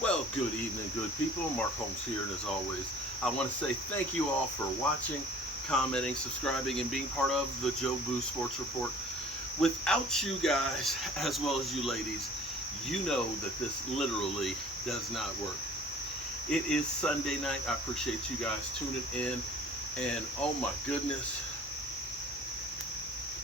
Well, good evening, good people. Mark Holmes here, and as always, I want to say thank you all for watching, commenting, subscribing, and being part of the Joe Boo Sports Report. Without you guys, as well as you ladies, you know that this literally does not work. It is Sunday night. I appreciate you guys tuning in, and oh my goodness,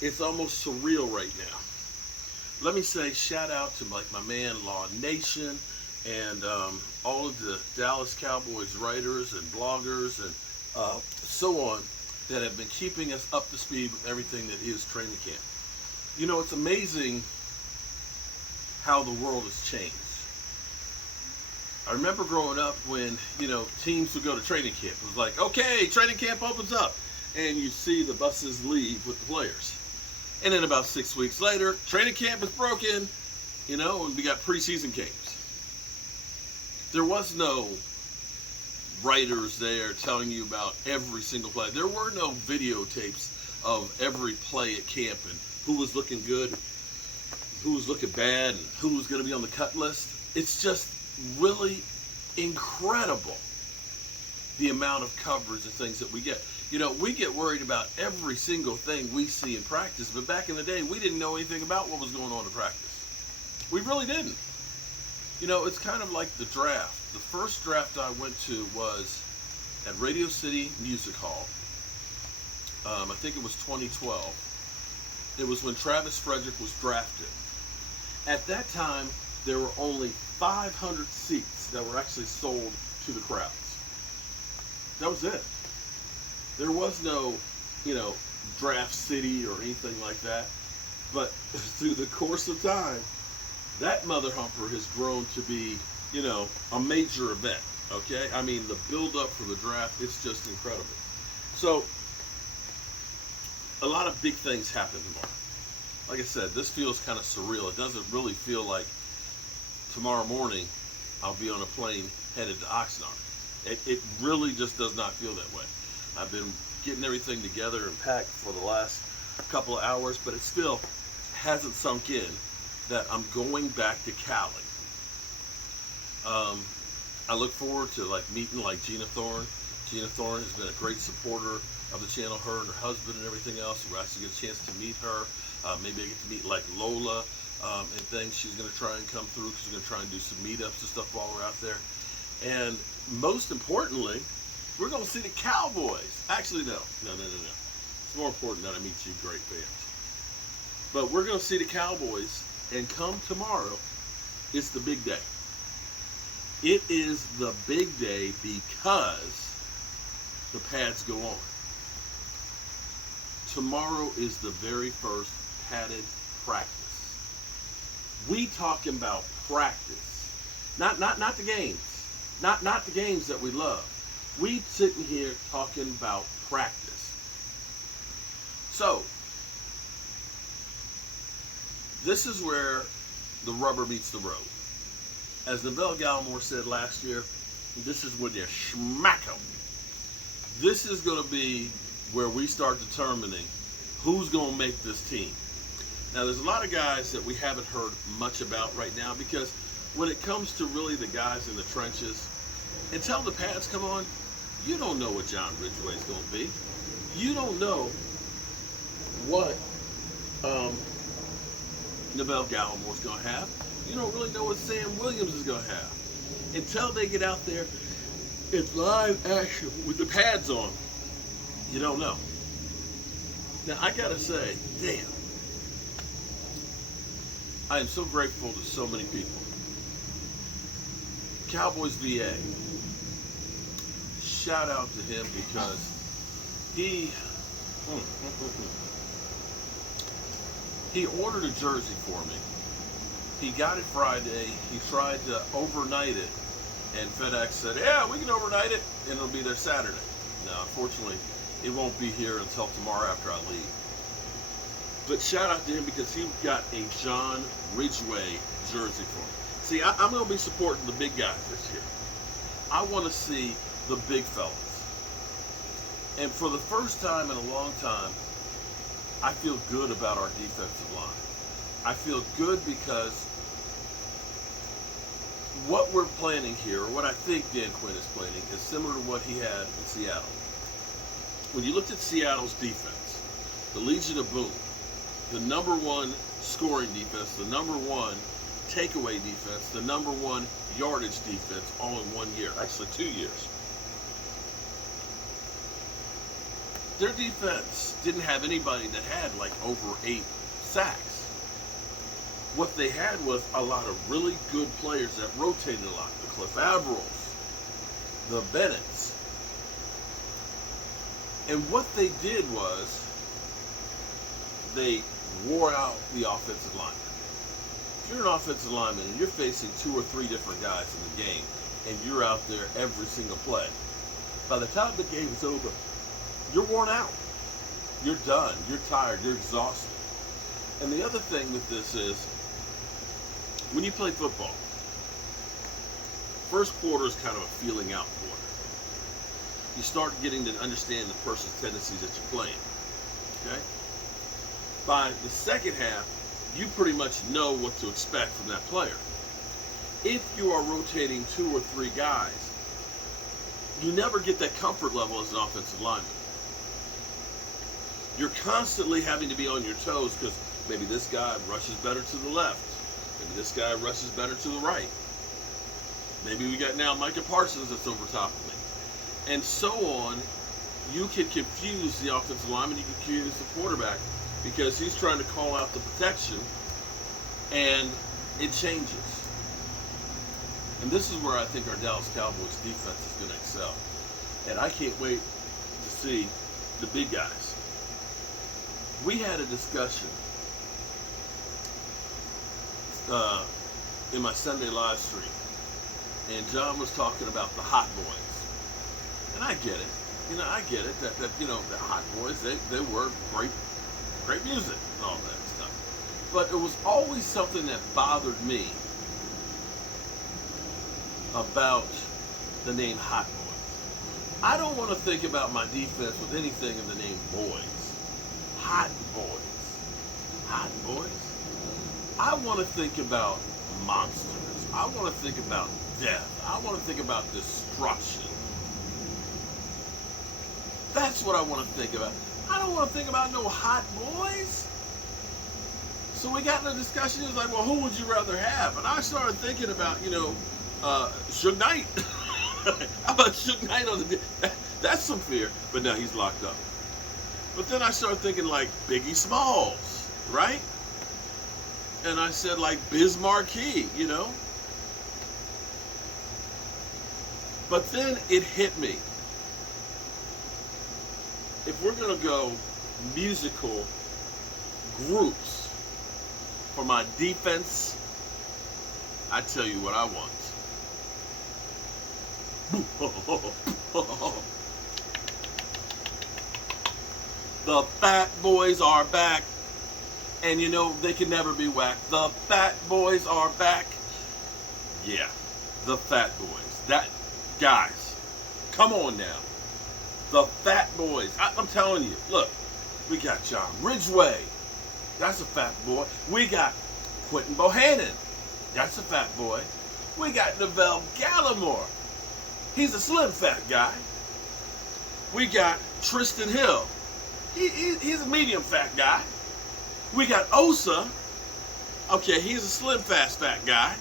it's almost surreal right now. Let me say shout out to my man Law Nation and all of the Dallas Cowboys writers and bloggers and so on that have been keeping us up to speed with everything that is training camp. You know, it's amazing how the world has changed. I remember growing up when, teams would go to training camp. It was like, okay, training camp opens up. And you see the buses leave with the players. And then about 6 weeks later, training camp is broken, and we got preseason games. There was no writers there telling you about every single play. There were no videotapes of every play at camp and who was looking good, who was looking bad, and who was going to be on the cut list. It's just really incredible the amount of coverage and things that we get. We get worried about every single thing we see in practice, but back in the day, we didn't know anything about what was going on in practice. We really didn't. It's kind of like the draft. The first draft I went to was at Radio City Music Hall. I think it was 2012. It was when Travis Frederick was drafted. At that time, there were only 500 seats that were actually sold to the crowds. That was it. There was no, draft city or anything like that. But through the course of time, that mother humper has grown to be, a major event. Okay? I mean, the build-up for the draft, it's just incredible. So, a lot of big things happen tomorrow. Like I said, this feels kind of surreal. It doesn't really feel like tomorrow morning I'll be on a plane headed to Oxnard. It really just does not feel that way. I've been getting everything together and packed for the last couple of hours, but it still hasn't sunk in that I'm going back to Cali. I look forward to meeting Gina Thorne. Gina Thorne has been a great supporter of the channel, her and her husband and everything else. We're actually get a chance to meet her. Maybe I get to meet Lola and things. She's going to try and come through because we're going to try and do some meetups and stuff while we're out there. And most importantly, we're going to see the Cowboys. Actually, no. It's more important that I meet you great fans. But we're going to see the Cowboys, and come tomorrow, it's the big day. It is the big day because the pads go on. Tomorrow is the very first padded practice. We talking about practice. Not the games. Not the games that we love. We sitting here talking about practice. So, this is where the rubber meets the road. As Neville Gallimore said last year, this is when you smack them. This is going to be where we start determining who's going to make this team. Now, there's a lot of guys that we haven't heard much about right now because when it comes to really the guys in the trenches, until the pads come on, you don't know what John Ridgeway is going to be. You don't know what Neville Gallimore is going to have. You don't really know what Sam Williams is going to have. Until they get out there in live action with the pads on, you don't know. Now, I got to say, damn, I am so grateful to so many people. Cowboys VA, shout out to him because he ordered a jersey for me. He got it Friday. He tried to overnight it, and FedEx said, yeah, we can overnight it, and it'll be there Saturday. Now, unfortunately, it won't be here until tomorrow after I leave. But shout out to him because he got a John Ridgeway jersey for me. See, I'm going to be supporting the big guys this year. I want to see the big fellas. And for the first time in a long time, I feel good about our defensive line. I feel good because what we're planning here, or what I think Dan Quinn is planning, is similar to what he had in Seattle. When you looked at Seattle's defense, the Legion of Boom, the number one scoring defense, the number one takeaway defense, the number one yardage defense, all in 1 year, actually 2 years. Their defense didn't have anybody that had like over 8 sacks. What they had was a lot of really good players that rotated a lot. The Cliff Avrils, the Bennetts. And what they did was they wore out the offensive lineman. If you're an offensive lineman and you're facing 2 or 3 different guys in the game and you're out there every single play, by the time the game is over, you're worn out. You're done. You're tired. You're exhausted. And the other thing with this is, when you play football, first quarter is kind of a feeling out quarter. You start getting to understand the person's tendencies that you're playing. Okay? By the second half, you pretty much know what to expect from that player. If you are rotating 2 or 3 guys, you never get that comfort level as an offensive lineman. You're constantly having to be on your toes because maybe this guy rushes better to the left. Maybe this guy rushes better to the right. Maybe we got now Micah Parsons that's over top of me. And so on. You can confuse the offensive lineman, you can confuse the quarterback because he's trying to call out the protection and it changes. And this is where I think our Dallas Cowboys defense is going to excel. And I can't wait to see the big guys. We had a discussion in my Sunday live stream, and John was talking about the Hot Boys. And I get it. I get it that the Hot Boys, they were great music and all that stuff. But it was always something that bothered me about the name Hot Boys. I don't want to think about my defense with anything of the name boys. Hot Boys. Hot Boys? I want to think about monsters. I want to think about death. I want to think about destruction. That's what I want to think about. I don't want to think about no hot boys. So we got in a discussion. It was like, well, who would you rather have? And I started thinking about, Suge Knight. How about Suge Knight on the... That's some fear. But now he's locked up. But then I started thinking like Biggie Smalls, right? And I said like Biz Markie, But then it hit me. If we're going to go musical groups for my defense, I tell you what I want. The Fat Boys are back. And they can never be whacked. The Fat Boys are back. Yeah, the Fat Boys. Guys, come on now. The Fat Boys. I'm telling you, look, we got John Ridgway. That's a fat boy. We got Quentin Bohannon. That's a fat boy. We got Neville Gallimore. He's a slim fat guy. We got Tristan Hill. He's a medium fat guy. We got Osa. Okay, he's a slim fat guy.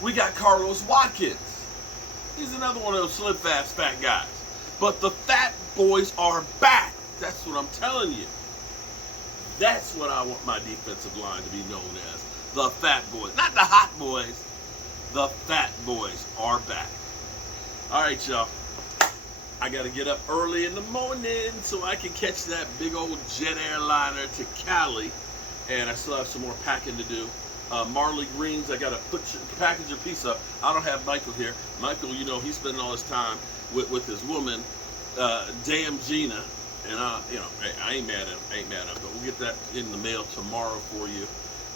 We got Carlos Watkins. He's another one of those slim fat guys. But the Fat Boys are back. That's what I'm telling you. That's what I want my defensive line to be known as. The Fat Boys. Not the Hot Boys. The Fat Boys are back. All right, y'all. I got to get up early in the morning so I can catch that big old jet airliner to Cali. And I still have some more packing to do. Marley Greens, I got to package your piece up. I don't have Michael here. Michael, he's spending all his time with his woman, Damn Gina. And hey, I ain't mad at him. But we'll get that in the mail tomorrow for you.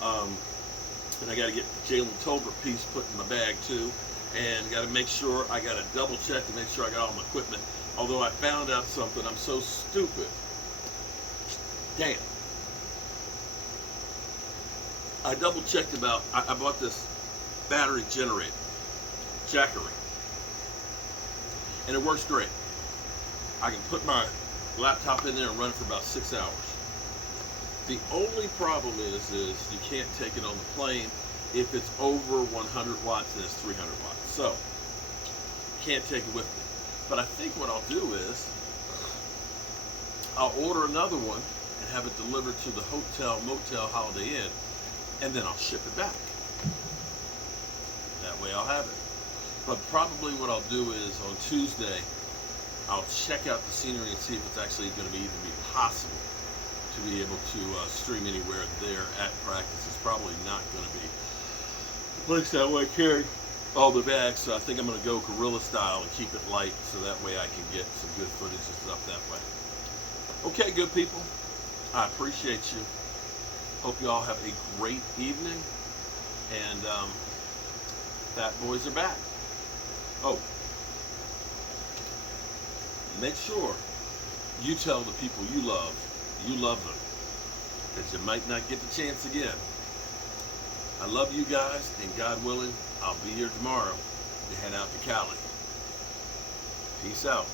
And I got to get Jalen Tolbert piece put in my bag too. And got to make sure, I got to double check to make sure I got all my equipment. Although I found out something, I'm so stupid. Damn. I double checked I bought this battery generator. Jackery. And it works great. I can put my laptop in there and run it for about 6 hours. The only problem is you can't take it on the plane. If it's over 100 watts, then it's 300 watts. So, can't take it with me. But I think what I'll do is, I'll order another one and have it delivered to the hotel, motel, Holiday Inn, and then I'll ship it back. That way I'll have it. But probably what I'll do is on Tuesday, I'll check out the scenery and see if it's actually going to even be possible to be able to stream anywhere there at practice. It's probably not going to be the place that way carry all the bags, so I think I'm going to go guerrilla style and keep it light so that way I can get some good footage and stuff that way. Okay, good people, I appreciate you. Hope you all have a great evening, and Fat Boys are back. Oh, make sure you tell the people you love them, because you might not get the chance again. I love you guys, and God willing, I'll be here tomorrow to head out to Cali. Peace out.